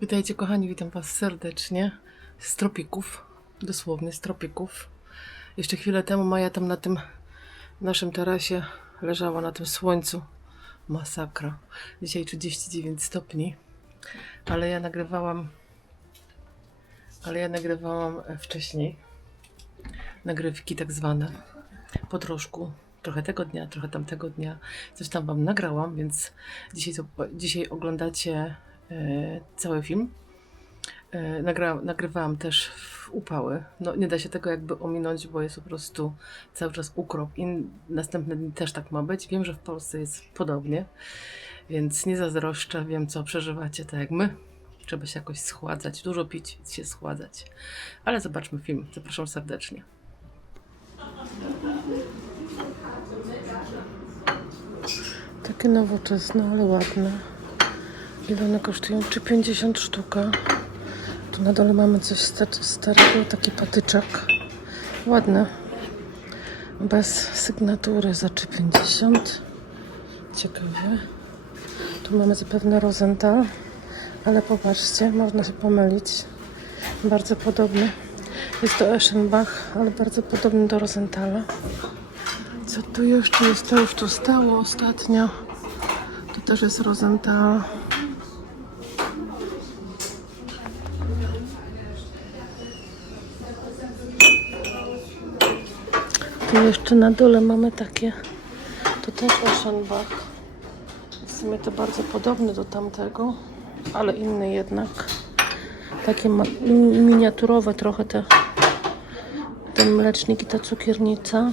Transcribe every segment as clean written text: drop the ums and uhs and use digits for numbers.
Witajcie kochani, witam was serdecznie z tropików, dosłownie z tropików. Jeszcze chwilę temu Maja tam na tym naszym tarasie leżała na tym słońcu. Masakra. Dzisiaj 39 stopni, ale ja nagrywałam wcześniej. Nagrywki tak zwane, po troszku. Trochę tego dnia, trochę tamtego dnia. Coś tam wam nagrałam, więc dzisiaj oglądacie cały film. Nagrywałam też w upały. No, nie da się tego jakby ominąć, bo jest po prostu cały czas ukrop i następne dni też tak ma być. Wiem, że w Polsce jest podobnie, więc nie zazdroszczę. Wiem, co przeżywacie, tak jak my. Trzeba się jakoś schładzać, dużo pić, się schładzać. Ale zobaczmy film. Zapraszam serdecznie. Takie nowoczesne, ale ładne. Ile one kosztują? 3,50 sztuka. Tu na dole mamy coś starego, taki patyczek. Ładny. Bez sygnatury za 3,50. Ciekawie. Tu mamy zapewne Rosenthal, ale popatrzcie, można się pomylić. Bardzo podobny. Jest to Eschenbach, ale bardzo podobny do Rosenthala. Co tu jeszcze jest? To już tu stało ostatnio. To też jest Rosenthal. Tu jeszcze na dole mamy takie, to też Eschenbach. W sumie to bardzo podobny do tamtego, ale inny jednak. Takie miniaturowe trochę te mleczniki, ta cukiernica.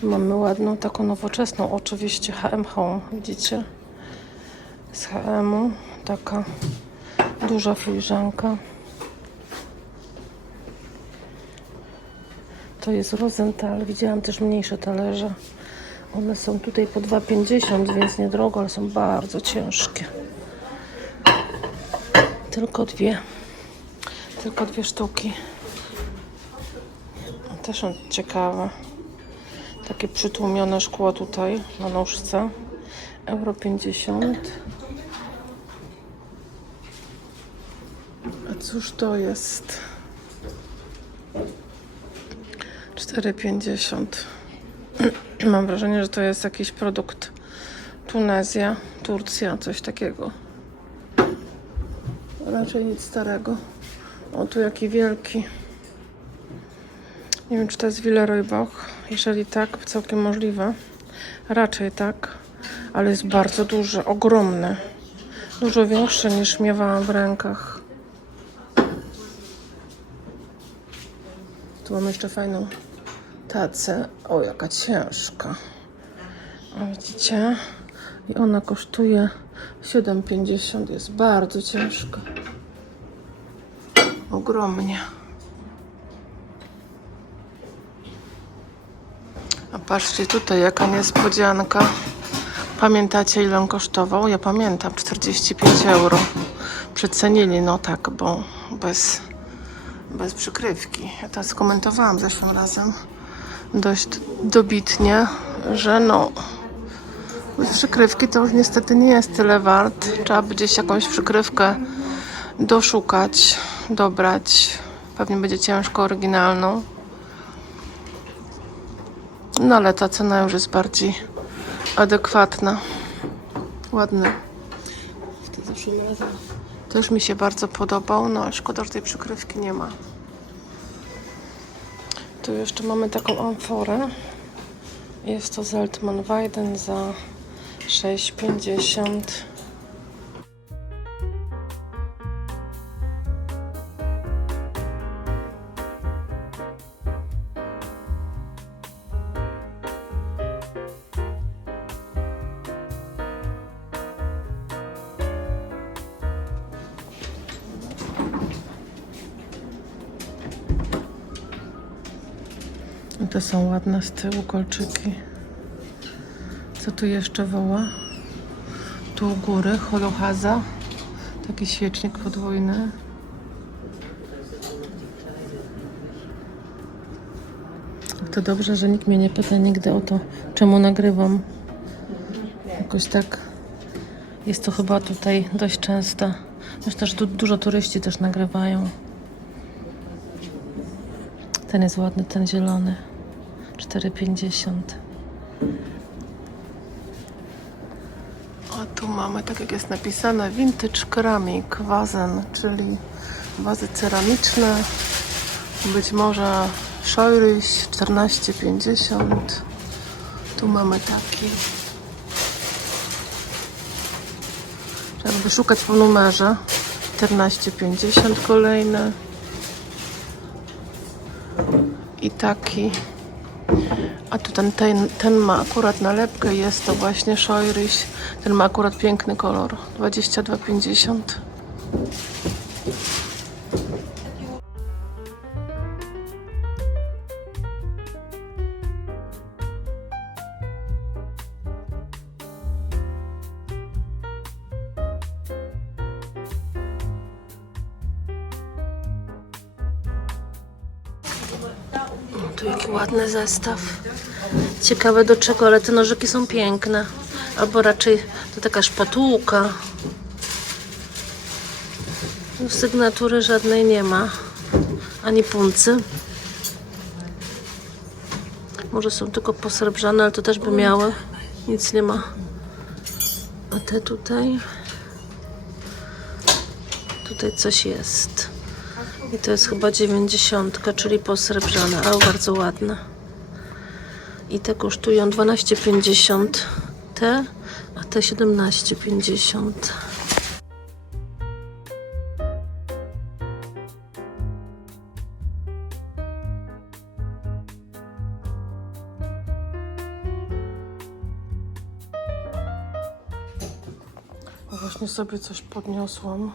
Tu mamy ładną, taką nowoczesną, oczywiście H&M Home, widzicie? Z H&M-u, taka duża filiżanka. To jest Rosenthal. Widziałam też mniejsze talerze. One są tutaj po 2,50, więc niedrogo, ale są bardzo ciężkie. Tylko dwie sztuki. Też są ciekawe. Takie przytłumione szkło tutaj na nóżce. Euro 50. A cóż to jest? 4,50. Mam wrażenie, że to jest jakiś produkt Tunezja, Turcja, coś takiego. Raczej nic starego. O, tu jaki wielki. Nie wiem, czy to jest Villeroy-Boch. Jeżeli tak, całkiem możliwe. Raczej tak. Ale jest bardzo duży, ogromny. Dużo większy niż miewałam w rękach. Tu mam jeszcze fajną tacę. O, jaka ciężka. O, widzicie? I ona kosztuje 7,50. Jest bardzo ciężka. Ogromnie. A patrzcie tutaj, jaka niespodzianka. Pamiętacie, ile on kosztował? Ja pamiętam, 45 euro. Przecenili, no tak, bo bez przykrywki. Ja to skomentowałam zeszłym razem dość dobitnie, że no bez przykrywki to już niestety nie jest tyle wart. Trzeba by gdzieś jakąś przykrywkę doszukać, dobrać. Pewnie będzie ciężko oryginalną. No ale ta cena już jest bardziej adekwatna. Ładny. Zeszłym razem też mi się bardzo podobał, no ale szkoda, że tej przykrywki nie ma. Tu jeszcze mamy taką amforę. Jest to Zeltman Weiden za 6,50. Te są ładne z tyłu kolczyki. Co tu jeszcze woła? Tu u góry Holohaza. Taki świecznik podwójny. To dobrze, że nikt mnie nie pyta nigdy o to, czemu nagrywam. Jakoś tak Jest to chyba tutaj dość częste. Myślę, że tu dużo turyści też nagrywają. Ten jest ładny, ten zielony. 4,50. A tu mamy, tak jak jest napisane, vintage ceramic wazen, czyli wazy ceramiczne. Być może Szojryś 14,50. Tu mamy taki. Trzeba wyszukać po numerze. 14,50 kolejny. I taki. A tu ten ma akurat nalepkę, jest to właśnie Szojryś. Ten ma akurat piękny kolor. 22,50. Tu jaki ładny zestaw. Ciekawe do czego, ale te nożyki są piękne. Albo raczej to taka szpatułka. Sygnatury żadnej nie ma. Ani puncy. Może są tylko posrebrzane, ale to też by miały. Nic nie ma. A te tutaj? Tutaj coś jest. I to jest chyba 90, czyli posrebrzane, ale bardzo ładne. I te kosztują 12,50 te, a te 17,50. Właśnie sobie coś podniosłam,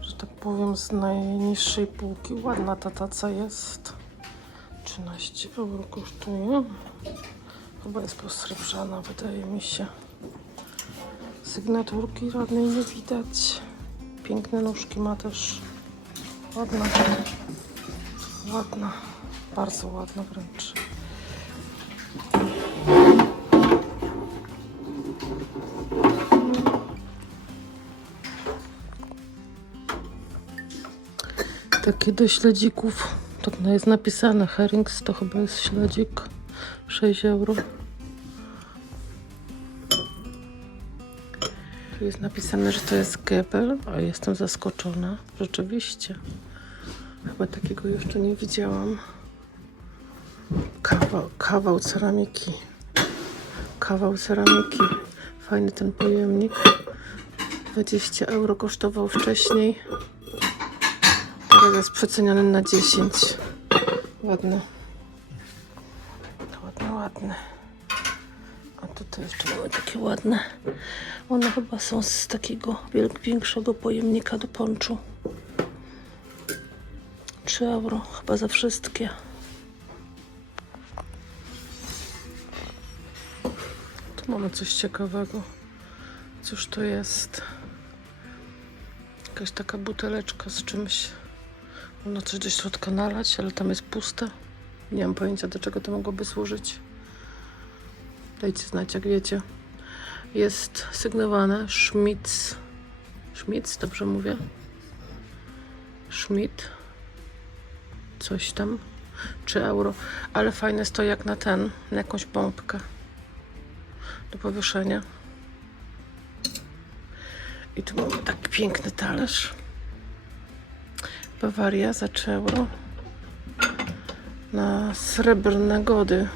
że tak powiem, z najniższej półki. Ładna ta taca jest. 13 euro kosztuje. Chyba jest posrebrzana, wydaje mi się. Sygnaturki żadnej nie widać. Piękne nóżki ma też. Ładna. Ładna. Bardzo ładna wręcz. Takie do śledzików. To jest napisane Herrings, to chyba jest śledzik. 6 euro. Tu jest napisane, że to jest Gebel, a jestem zaskoczona. Rzeczywiście. Chyba takiego jeszcze nie widziałam. Kawał ceramiki. Kawał ceramiki. Fajny ten pojemnik. 20 euro kosztował wcześniej. Teraz jest przeceniony na 10. Ładny. Ładny. A tutaj jeszcze mamy takie ładne. One chyba są z takiego większego pojemnika do ponczu. 3 euro chyba za wszystkie. Tu mamy coś ciekawego. Cóż to jest? Jakaś taka buteleczka z czymś. Można coś do środka nalać, ale tam jest puste. Nie mam pojęcia, do czego to mogłoby służyć. Dajcie znać, jak wiecie. Jest sygnowane Schmitz. Schmitz, dobrze mówię? Schmidt. Coś tam. 3 euro. Ale fajne jest to jak na na jakąś pompkę. Do powieszenia. I tu mamy taki piękny talerz. Bawaria za 3 euro. Na srebrne gody.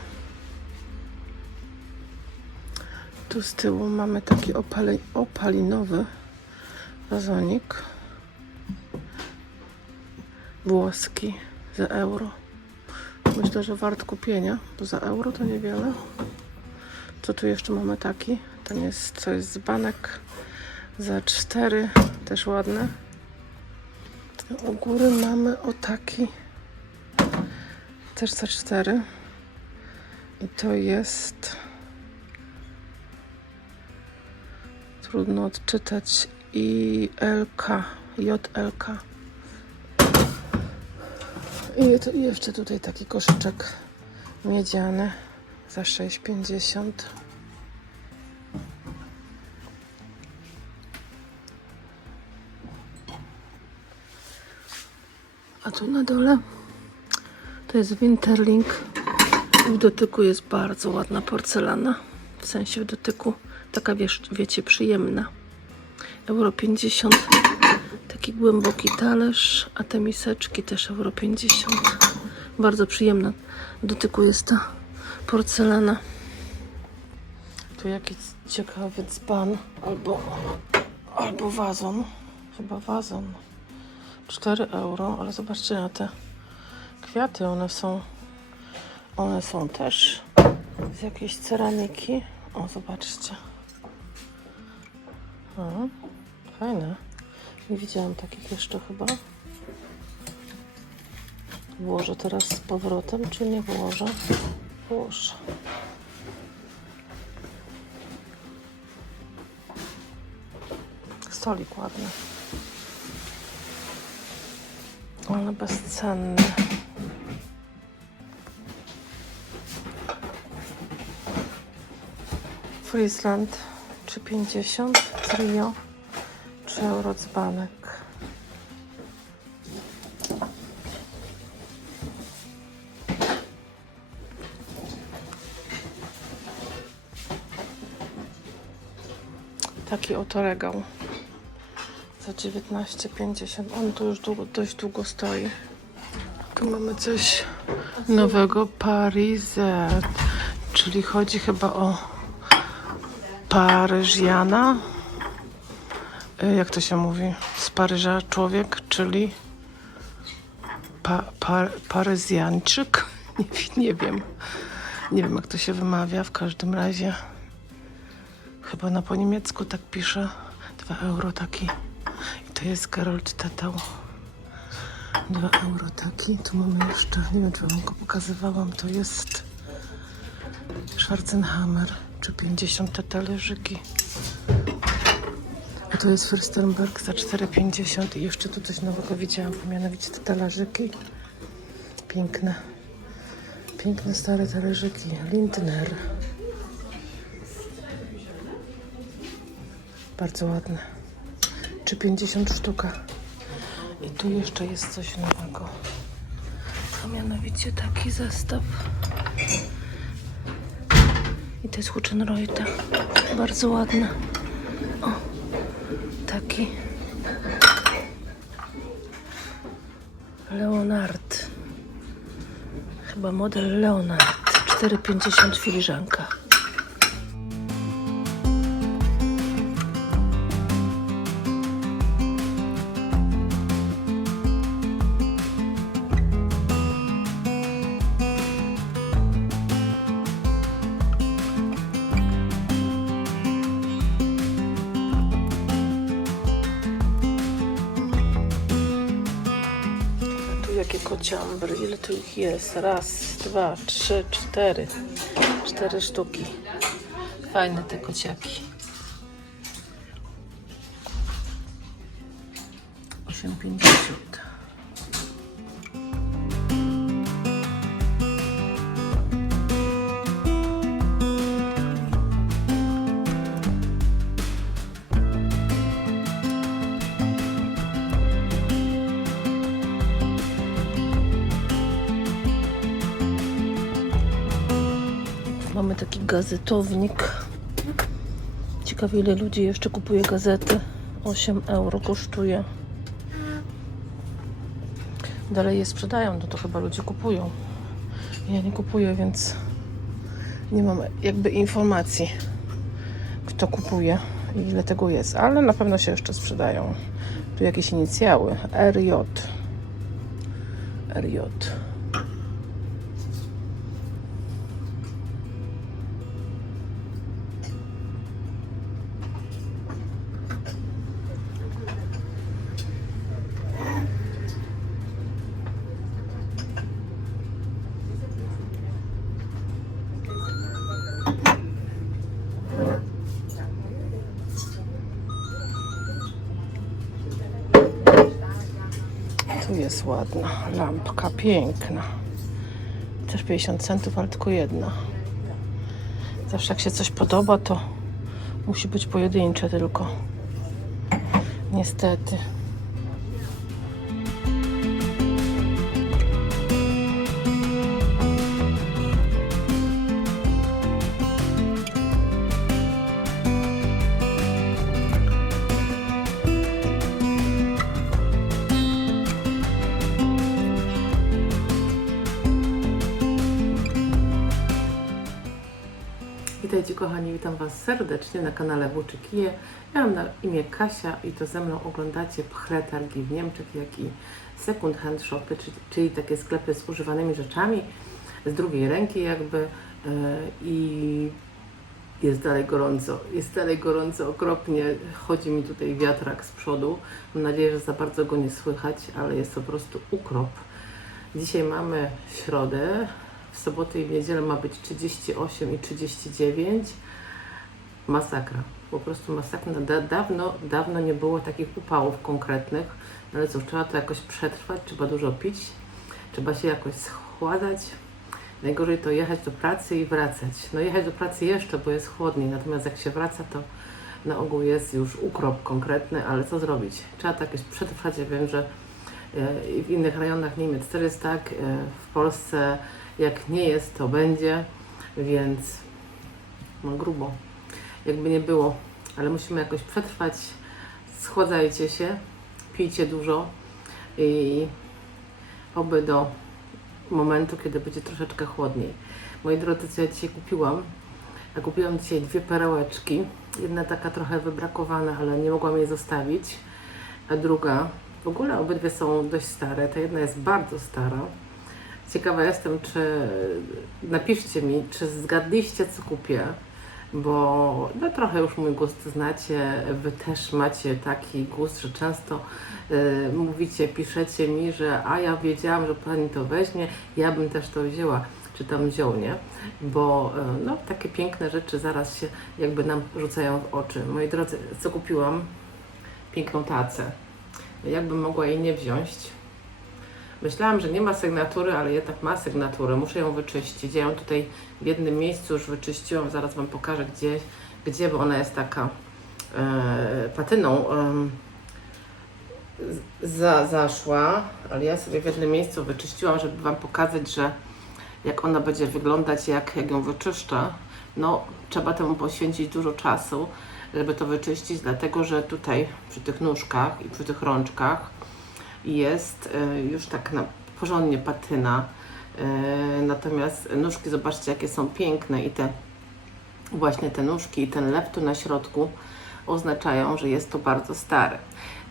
Tu z tyłu mamy taki opalinowy wazonik. Włoski za euro. Myślę, że wart kupienia, bo za euro to niewiele. Co tu jeszcze mamy taki? Ten jest, co jest z banek za 4, też ładne. U góry mamy o taki, też za 4. I to jest, trudno odczytać, JLK. I jeszcze tutaj taki koszyczek miedziany za 6,50. A tu na dole to jest Winterling. W dotyku jest bardzo ładna porcelana. W sensie w dotyku taka, wiecie, przyjemna. Euro 50. Taki głęboki talerz, a te miseczki też euro 50. Bardzo przyjemna w dotyku jest ta porcelana. Tu jakiś ciekawy dzban albo wazon. Chyba wazon. 4 euro, ale zobaczcie na te kwiaty. One są też z jakiejś ceramiki. O, zobaczcie. O, fajne. Nie widziałam takich jeszcze chyba. Włożę teraz z powrotem, czy nie włożę? Włożę. Stolik ładny. Ale bezcenny. Friesland 3,50. Trio 3 euro dzbanek. Taki oto regał za 19,50. On tu już dość długo stoi. Tu mamy coś nowego. Parizet, czyli chodzi chyba o Paryżiana. Jak to się mówi? Z Paryża człowiek, czyli Paryzjańczyk? Nie wiem. Nie wiem, jak to się wymawia. W każdym razie chyba po niemiecku tak pisze. 2 euro taki. I to jest Gerold Tettau. 2 euro taki. Tu mamy jeszcze, nie wiem, czy wam go pokazywałam, to jest Schwarzenhammer, czy 50 te talerzyki. A to jest Fürstenberg za 4,50 i jeszcze tu coś nowego widziałam, mianowicie te talerzyki. Piękne. Piękne stare talerzyki. Lindner. Bardzo ładne. 3,50 sztuka. I tu jeszcze jest coś nowego. To mianowicie taki zestaw. I to jest Huchenreuter. Bardzo ładne. O, taki. Leonard. Chyba model Leonard. 4,50 filiżanka. Jakie kociambry, ile tu ich jest? Raz, 2, 3, 4. 4 sztuki. Fajne te kociaki. 8,50. Mamy taki gazetownik. Ciekawe, ile ludzi jeszcze kupuje gazety. 8 euro kosztuje. Dalej je sprzedają, no to chyba ludzie kupują. Ja nie kupuję, więc nie mam jakby informacji, kto kupuje i ile tego jest. Ale na pewno się jeszcze sprzedają. Tu jakieś inicjały. RJ. Tu jest ładna lampka, piękna. Też 50 centów, ale tylko jedna. Zawsze jak się coś podoba, to musi być pojedyncze tylko. Niestety. Witajcie kochani, witam Was serdecznie na kanale Włóczykije. Ja mam na imię Kasia i to ze mną oglądacie Pchre Targi w Niemczech, jak i second hand shopy, czyli takie sklepy z używanymi rzeczami z drugiej ręki jakby i jest dalej gorąco okropnie, chodzi mi tutaj wiatrak z przodu, mam nadzieję, że za bardzo go nie słychać, ale jest to po prostu ukrop. Dzisiaj mamy środę, w sobotę i w niedzielę ma być 38 i 39. Masakra, po prostu masakra. Dawno nie było takich upałów konkretnych, ale cóż, trzeba to jakoś przetrwać, trzeba dużo pić, trzeba się jakoś schładzać. Najgorzej to jechać do pracy i wracać. No jechać do pracy jeszcze, bo jest chłodniej, natomiast jak się wraca, to na ogół jest już ukrop konkretny, ale co zrobić? Trzeba to jakoś przetrwać. Ja wiem, że w innych rejonach Niemiec też jest tak, w Polsce jak nie jest, to będzie, więc no grubo, jakby nie było, ale musimy jakoś przetrwać. Schładzajcie się, pijcie dużo i oby do momentu, kiedy będzie troszeczkę chłodniej. Moi drodzy, co ja dzisiaj kupiłam? Ja kupiłam dzisiaj dwie perełeczki. Jedna taka trochę wybrakowana, ale nie mogłam jej zostawić, a druga, w ogóle obydwie są dość stare. Ta jedna jest bardzo stara. Ciekawa jestem, czy napiszcie mi, czy zgadliście, co kupię, bo no, trochę już mój gust znacie, Wy też macie taki gust, że często mówicie, piszecie mi, że a ja wiedziałam, że Pani to weźmie, ja bym też to wzięła, czy tam wziął, nie? Bo no, takie piękne rzeczy zaraz się jakby nam rzucają w oczy. Moi drodzy, co kupiłam? Piękną tacę. Jakbym mogła jej nie wziąć? Myślałam, że nie ma sygnatury, ale jednak ma sygnaturę. Muszę ją wyczyścić. Ja ją tutaj w jednym miejscu już wyczyściłam. Zaraz Wam pokażę, gdzie bo ona jest taka patyną zaszła. Ale ja sobie w jednym miejscu wyczyściłam, żeby Wam pokazać, że jak ona będzie wyglądać, jak ją wyczyszczę. No, trzeba temu poświęcić dużo czasu, żeby to wyczyścić, dlatego że tutaj przy tych nóżkach i przy tych rączkach jest już tak porządnie patyna, natomiast nóżki, zobaczcie, jakie są piękne i właśnie te nóżki i ten lew tu na środku oznaczają, że jest to bardzo stare.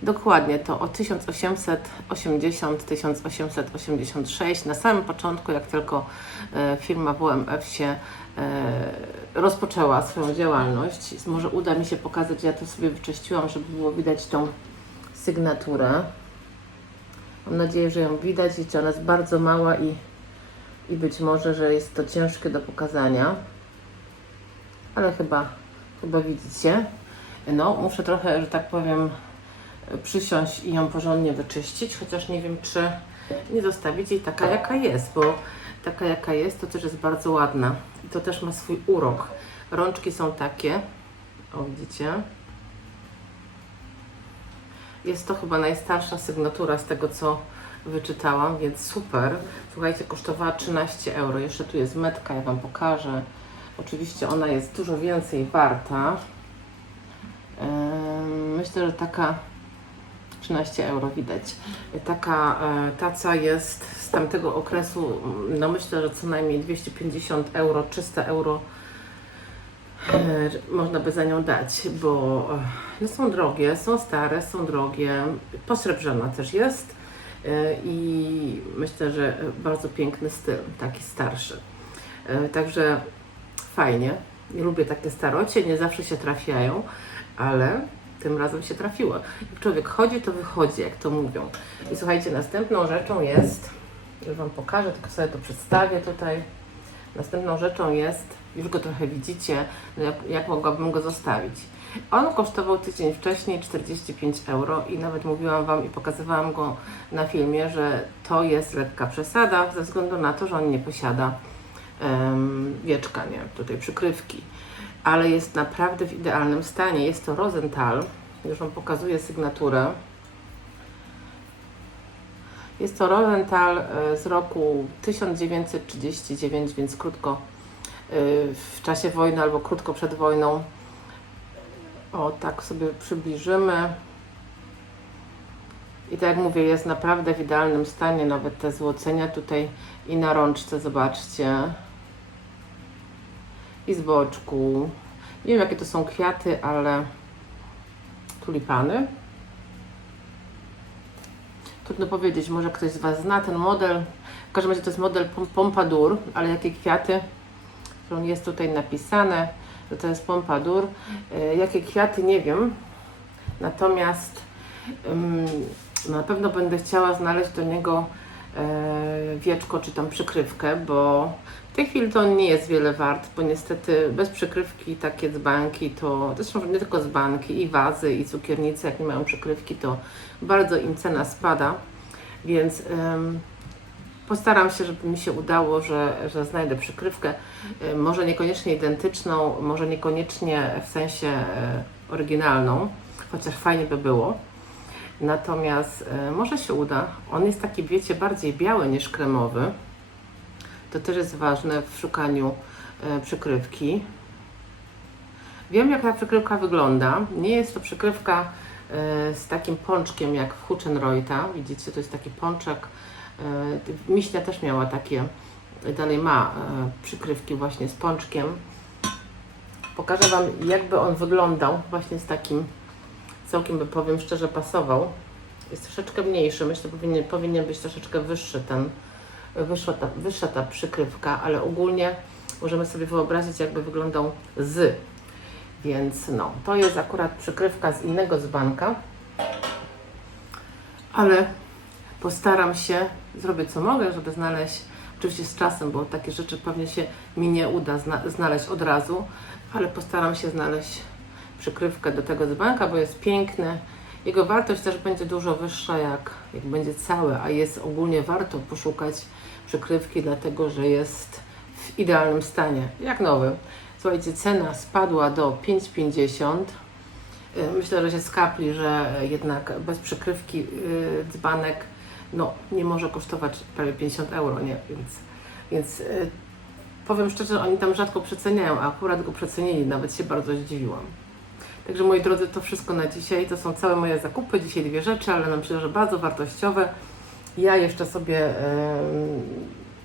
Dokładnie to od 1880-1886, na samym początku, jak tylko firma WMF się rozpoczęła swoją działalność. Może uda mi się pokazać, ja to sobie wyczyściłam, żeby było widać tą sygnaturę. Mam nadzieję, że ją widać i że ona jest bardzo mała i być może, że jest to ciężkie do pokazania. Ale chyba widzicie. No, muszę trochę, że tak powiem, przysiąść i ją porządnie wyczyścić, chociaż nie wiem, czy nie zostawić jej taka, jaka jest, bo taka, jaka jest, to też jest bardzo ładna. I to też ma swój urok. Rączki są takie. O, widzicie? Jest to chyba najstarsza sygnatura z tego, co wyczytałam, więc super. Słuchajcie, kosztowała 13 euro. Jeszcze tu jest metka, ja Wam pokażę. Oczywiście ona jest dużo więcej warta. Myślę, że taka 13 euro widać. Taka taca jest z tamtego okresu, no myślę, że co najmniej 250 euro, 300 euro można by za nią dać, bo no są drogie, są stare, są drogie, posrebrzana też jest i myślę, że bardzo piękny styl, taki starszy. Także fajnie, lubię takie starocie, nie zawsze się trafiają, ale tym razem się trafiło. Jak człowiek chodzi, to wychodzi, jak to mówią. I słuchajcie, następną rzeczą jest, już Wam pokażę, tylko sobie to przedstawię tutaj. Następną rzeczą jest, już go trochę widzicie, no jak mogłabym go zostawić. On kosztował tydzień wcześniej 45 euro i nawet mówiłam Wam i pokazywałam go na filmie, że to jest lekka przesada, ze względu na to, że on nie posiada wieczka, nie, tutaj przykrywki. Ale jest naprawdę w idealnym stanie. Jest to Rosenthal, już Wam pokazuję sygnaturę. Jest to Rosenthal z roku 1939, więc krótko w czasie wojny albo krótko przed wojną. O, tak sobie przybliżymy. I tak jak mówię, jest naprawdę w idealnym stanie, nawet te złocenia tutaj i na rączce, zobaczcie. kwiatki z boczku. Nie wiem jakie to są kwiaty, ale tulipany. Trudno powiedzieć, może ktoś z Was zna ten model. W każdym razie to jest model Pompadour, ale jakie kwiaty? Jest tutaj napisane, że to jest Pompadour. Jakie kwiaty, nie wiem. Natomiast na pewno będę chciała znaleźć do niego wieczko czy tam przykrywkę, bo w tej chwili to on nie jest wiele wart, bo niestety bez przykrywki takie dzbanki to, zresztą nie tylko dzbanki, i wazy, i cukiernice, jak nie mają przykrywki, to bardzo im cena spada, więc postaram się, żeby mi się udało, że znajdę przykrywkę, może niekoniecznie identyczną, może niekoniecznie w sensie oryginalną, chociaż fajnie by było. Natomiast może się uda. On jest taki, wiecie, bardziej biały niż kremowy. To też jest ważne w szukaniu przykrywki. Wiem, jak ta przykrywka wygląda. Nie jest to przykrywka z takim pączkiem jak w Huchenreuta. Widzicie, to jest taki pączek. Miśnia też miała takie, dalej ma przykrywki właśnie z pączkiem. Pokażę Wam, jakby on wyglądał właśnie z takim, całkiem by, powiem szczerze, pasował. Jest troszeczkę mniejszy, myślę, powinien być troszeczkę wyższy wyższa ta przykrywka, ale ogólnie możemy sobie wyobrazić, jakby wyglądał z. Więc no, to jest akurat przykrywka z innego dzbanka, ale postaram się, zrobię co mogę, żeby znaleźć, oczywiście z czasem, bo takie rzeczy pewnie się mi nie uda znaleźć od razu, ale postaram się znaleźć przykrywkę do tego dzbanka, bo jest piękny. Jego wartość też będzie dużo wyższa, jak będzie cały, a jest ogólnie warto poszukać przykrywki, dlatego że jest w idealnym stanie, jak nowy. Słuchajcie, cena spadła do 5,50. Myślę, że się skapli, że jednak bez przykrywki dzbanek no, nie może kosztować prawie 50 euro, nie? Więc powiem szczerze, oni tam rzadko przeceniają, a akurat go przecenili, nawet się bardzo zdziwiłam. Także moi drodzy, to wszystko na dzisiaj. To są całe moje zakupy. Dzisiaj 2 rzeczy, ale myślę, że bardzo wartościowe. Ja jeszcze sobie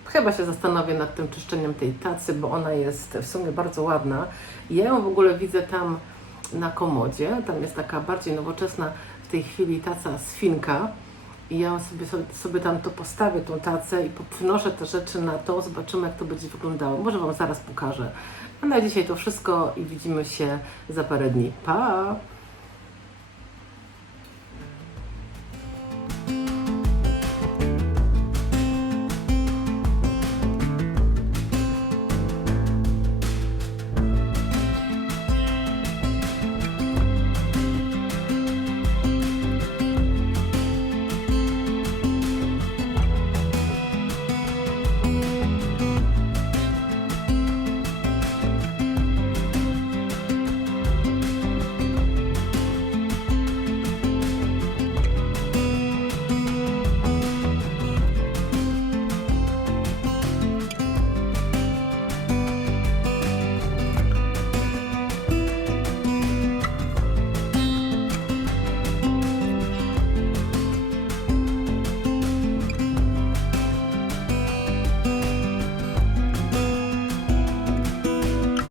chyba się zastanowię nad tym czyszczeniem tej tacy, bo ona jest w sumie bardzo ładna. Ja ją w ogóle widzę tam na komodzie. Tam jest taka bardziej nowoczesna w tej chwili taca Sfinka. I ja sobie tam to postawię, tą tacę i przynoszę te rzeczy na to. Zobaczymy, jak to będzie wyglądało. Może Wam zaraz pokażę. A na dzisiaj to wszystko i widzimy się za parę dni. Pa!